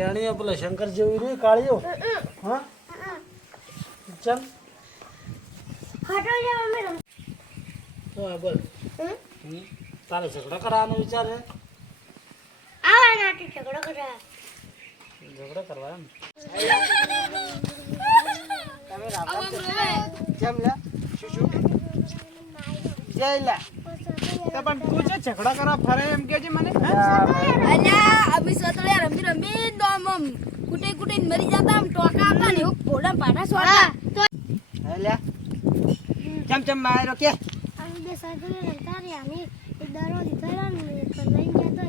ટેણીઓ પેલા શંકર જેવી રે કાળીઓ હા ચલ હટો જે મમ્મી તો બોલ તારે ઝઘડો કરવાનો વિચાર છે આવા નાટી ઝઘડો કરા ઝઘડો કરવા એમ તમે રામ જેમ લે શું જય લે તો પણ તું છે ઝઘડા કરવા ફરે એમ કે છે મને અલ્યા અભી સતળે રમી દોમ કુટે મરી જતા આમ ટોકા આપતા ને ઘોડા પાટા સોડા લે ચમ મારો કે અમે બે સાયકલ રમતા રહ્યા અમે દરો દીધા ને તો લઈ ગયા તો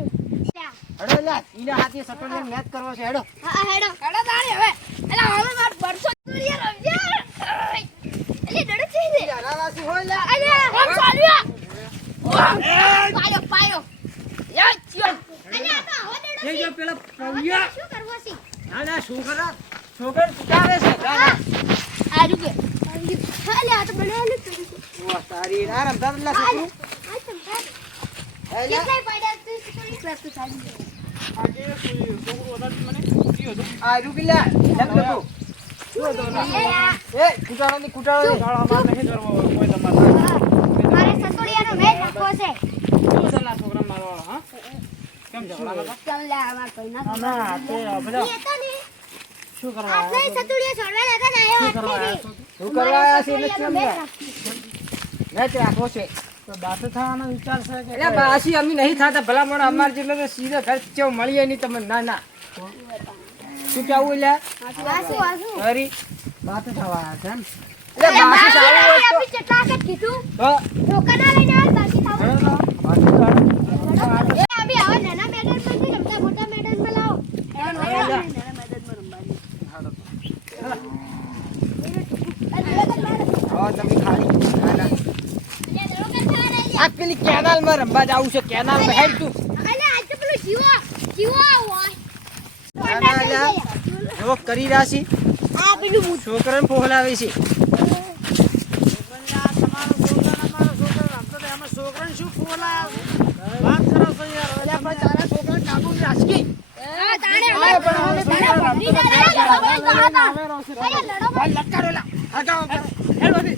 હેડો લે ઈના હાથે સટોલિયન મેચ કરવો છે હેડો હા હેડો તારે હવે એલા હવે માર બરસો તોડીએ રમજા એલી ડડે છે ને યારાવાસી હોય લે અલ્યા હમ ચાલ્યા પાયો યા ચિયો અલ્યા તો હવે ડડો જે પેલા પૌયા શું કરવો છે ના છોકરા પુકારે છે આ રૂકે અલ્યા તો બનાવલું જ ઓ તારી ના રમતા પેલા છોકરું આ સમજા હેલા કેટલાય પડ્યા તું સ્ટોરી ક્લાસ તો ચાલી આજે કોઈ છોકરો વધારે મને કીયો તો આ રૂકીલા લગ લો એ કુટાળો ગાળા માર નહીં કરવો કોઈ તમારે મારે સતોડિયાનો મેચ રાખવો છે શું છે ના છોકરા મારવાળો હા કેમ ઝઘડા નતા ચાલ લે આવા કઈ ના ના તે બધા એ તો ને શું કરવા આટલે સતોડિયા છોડવા નતા ને આયો શું કરવા આટલે હું કરવા છે એટલે કેમ મેચ રાખવો છે તો દાંત થવાનો વિચાર છે કે એટલે બાસી અમે નહીં થાતા ભલા મોડા અમાર જેટલો તો સીધા ઘર ચેવ મળીએ નહીં તમને ના શું કેવું લે વાસુ હરી દાંત થવાના છે એમ એટલે બાસી ચાલુ હોય તો આપી કેટલા કે કીધું તો ઢોકાના લઈને આવે બાકી થાવ હેડો તો બાકી તો એ અભી આવા નાના મેદાનમાં થી રમતા મોટા મેદાનમાં લાવો હા તમે ખાલી આ પેલી કેનાલ માં રમવા જાવું છે કેનાલ માં હેડ તું અલે આ તો પેલું જીવો હોય જો કરી રહ્યા છે આ પેલું છોકરાને ફોહલાવે છે છોકરાને શું ફોલા વાત કરો છો યાર તારા છોકરાને કાબુ રાખી લટકારેલા હગાવ હેડ વધી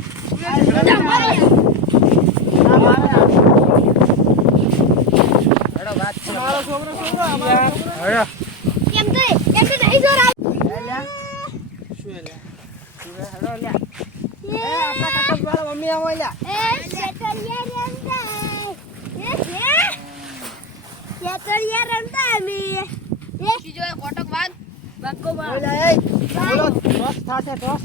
હેડો વાત છે મારો છોકરો હેડો શું લે હેડો લ્યા આપણા કાકા વાળા મમ્મી આવો લ્યા જો કોટક વાગ બાકો માં ઓલા એ બોલો ટોસ થાશે ટોસ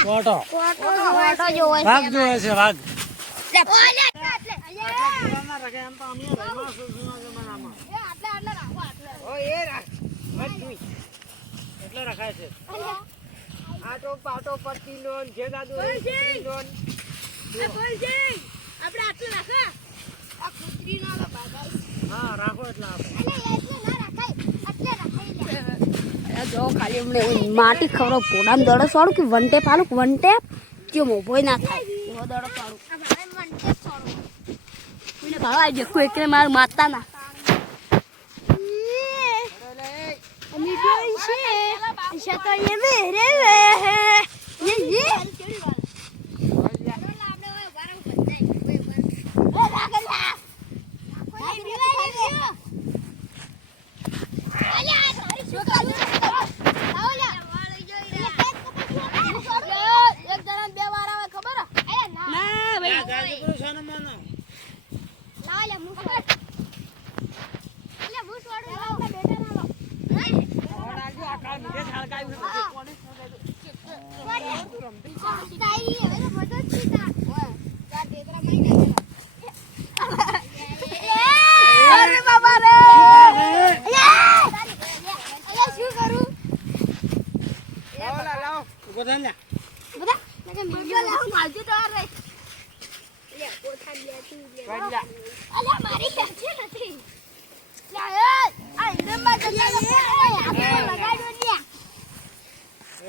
ફોટો જોવે વાઘ જોવે છે વાઘ ઓ એ રાખ મત તું એટલે રખાય છે આટો પાટો પટ્ટી લોન જે દાદુ લોન આપણે આટલું રાખા આ કુતરી નો હા રાખો એટલે આપણે જો ખાલી હમણે માટી ખવરો પોડામ દડો સોડું કે વન ટેપ આલું વન ટેપ કે મોભોય ના થાય એવો દડો સોડું એને ભાવા આવી દેખો એકને માર મારતા ના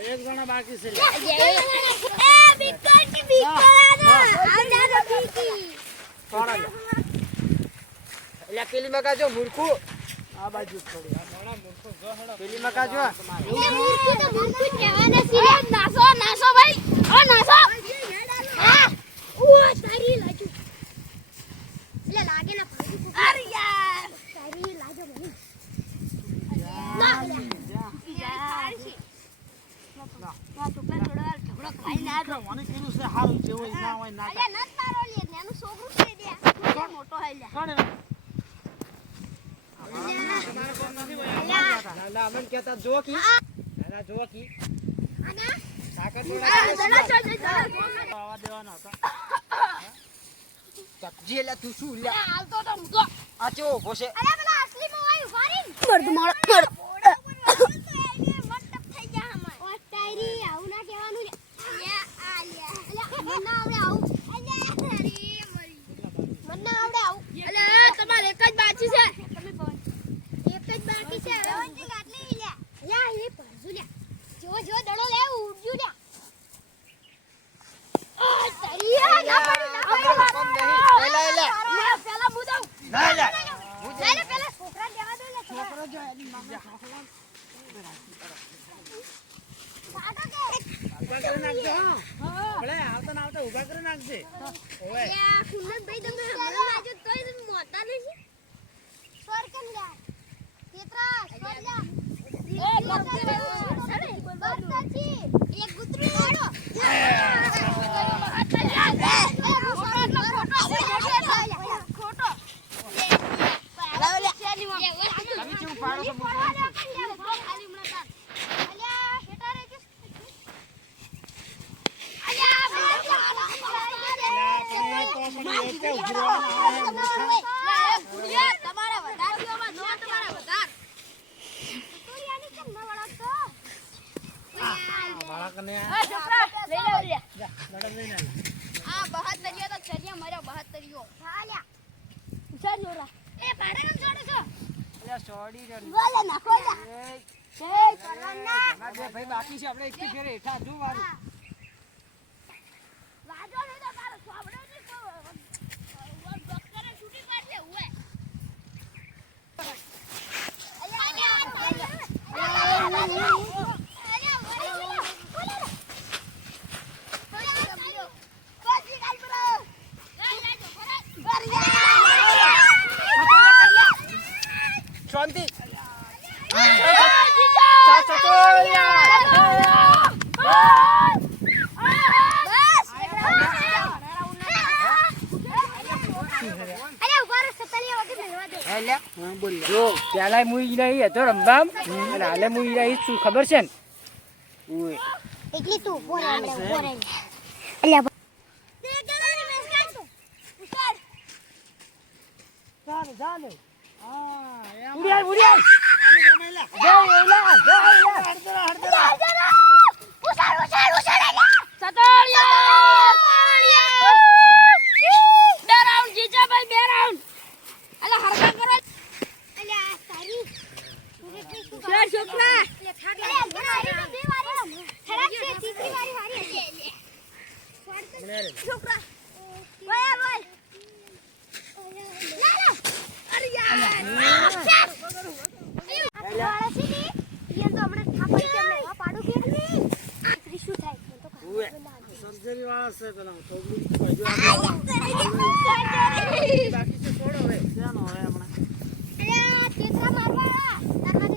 એક જણા બાકી છે અલ્યા પેલી મકા જો મૂર્ખું આ બાજુ થોડી આ મોણા મૂર્ખો જો હેડો પેલી મકા જો મૂર્ખું તો મૂર્ખું જ કહેવાના છે. નાસો નાસો ભાઈ ઓ નાસો હા ઓ તારી લાજુ એટલે લાગે ના પાડું અરે યાર તારી લાજો મને ના યાર ના છોકરા જોડે ઝઘડો ખાઈ ના દો મને કીધું છે હારું છે હોય ના હોય ના અલ્યા નત તારો લે નેનું છોકરું છે દે છોકરો મોટો હઈ લે કોણ તમારે કોણ નથી હોય ના અમન કહેતા જો કી ના જો કી આના સાકર આવા દેવાના હતા સબ્જી એટલે તું શું લે હાલતો તો હું તો આ ચેવો ઉભો છે અલ્યા પેલા અસલી માં વાય ઉભારી મર્દ મોળ થઈ જા હમણાં ઓ તારી આવું ના કહેવાનું લે અલ્યા અલ્યા મને ના આવડે આવું અલ્યા તારી મરી મને ના આવડે આવું અલે તમારે એક જ બાકી છે તમે બોલ એક જ બાકી છે હવે વંતી ગાટલી લે યા એ પરજુ લે જો દડો લે ઉડજુ લે આ તારી આ ના પડી ના પડી કોમ નહીં એલા એલા મેં પેલા મુદાવ ના લે લે પેલા છોકરા દેવા દે લે છોકરો જો એની મમ્મી સાડો કે ઉભા કરી નાખજો હા ભલે આવતા ના આવતા ઉભા કરી નાખજે ઓય યા કુંદન ભાઈ તમે હમણાં લાજો તોય તમે મોટા નથી સોર કેમ લે તેત્રા સોર લે એ ભક્તિ બરતાજી એક ગુતરું ઓડો ખોટો તમે કેવું પાડો છો તમારે વધારવામાં જો તમારે વધાર બાળકને આ છોકરા લઈ જાવ લે મેડમ લઈને આ 72 તો ચરિયા માર્યા 72 હાલ્યા ઉછાર જોરા એ ભાડે કેમ છોડો છો અલ્યા સોડી રે બોલે નાખો જા એ એ કરવાના ના બે ભાઈ બાકી છે આપણે એકથી ફેરે હેઠા જો વારું વાજો નહીં તો તારો સોબડો ની ડોક્ટરે છૂટી કાઢે ઉએ શાંતિ જો પેલા મુઈ નહીં હતો રમવામ અને હાલે મુઈ રહી શું ખબર છે ને ઓય એકલી તું ઉભો રહે અલ્યા ચાલે ચાલે હા એમ ઉડિયાર ઉડિયાર અમે રમેલા જય એલા જય એલા હડદરા હડદરા બે રાઉન્ડ જીજા ભાઈ બે રાઉન્ડ અલા હરકા કરો અલ્યા તારી ચાર છોકરા છોકરા ઓય સર્જરી વાળા છે પેલા થોડું બાજુ બાકી છે છોડો હવે ચાલો હવે હમણાં પછી આગળ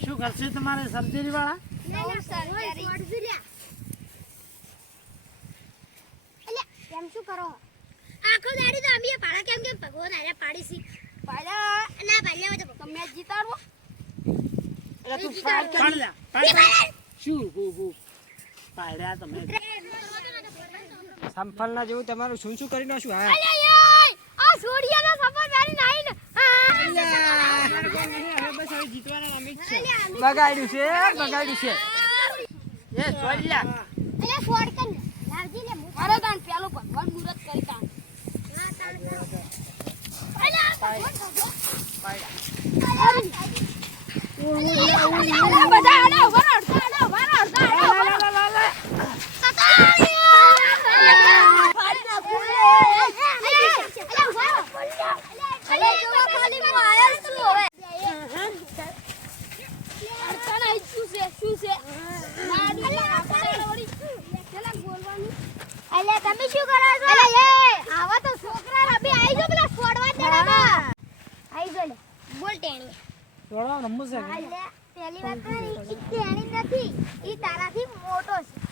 શું કરશે તમારે સર્જરી વાળા કેમ શું કરો આખો દાડી તો અમે પાડા કેમ કેમ ભગવાન આરે પાડી સી પાડા ના પાડ્યા તો તમે જીતાડવો એટલે તું પાડ પાડ લે પાડ શું ગુ પાડ્યા તમે સંફલના જેવું તમારું શું શું કરી નાખ્યું હા આ છોડિયાનો સફર મારી નાઈ ને બસ હવે જીતવાના અમે જ છે બગાડ્યું છે એ છોડ્યા અલ્યા ફોડ કર લાવજી લે મુ અરે તાન પેલો ભગવાન મુરત કરી તાન ના તાણ અલ્યા પાડ્યા બધા આડા ઉભા રહો તમે શું કરો છો? અલે એ આવા તો છોકરા રબી આવી જો પેલા છોડવા દેડામાં. આવી જો લે. બોલ ટેણી. થોડા રમવું છે કે? અલે પહેલી વાત તો ઈ ટેણી નથી. ઈ તારાથી મોટો છે.